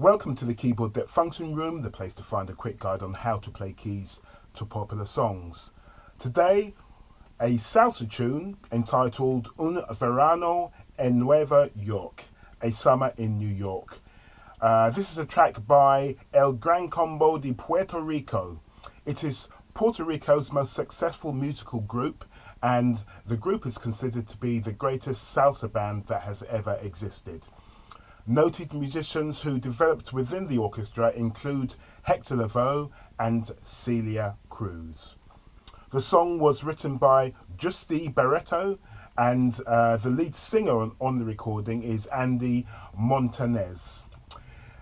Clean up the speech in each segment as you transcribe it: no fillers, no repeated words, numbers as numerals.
Welcome to the Keyboard Depth Function Room, the place to find a quick guide on how to play keys to popular songs. Today, a salsa tune entitled Un Verano en Nueva York, a summer in New York. This is a track by El Gran Combo de Puerto Rico. It is Puerto Rico's most successful musical group, and the group is considered to be the greatest salsa band that has ever existed. Noted musicians who developed within the orchestra include Hector Lavoe and Celia Cruz. The song was written by Justy Barreto, and the lead singer on the recording is Andy Montanez.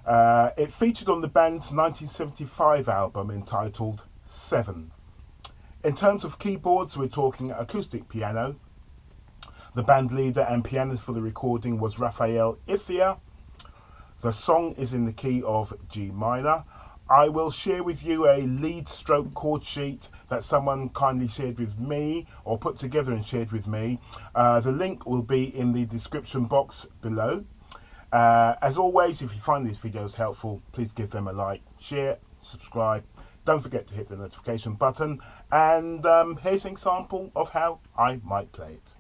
It featured on the band's 1975 album entitled Seven. In terms of keyboards, we're talking acoustic piano. The band leader and pianist for the recording was Rafael Ithia. The song is in the key of G minor. I will share with you a lead stroke chord sheet that someone kindly shared with me, or put together and shared with me. The link will be in the description box below. As always, if you find these videos helpful, please give them a like, share, subscribe. Don't forget to hit the notification button. And here's an example of how I might play it.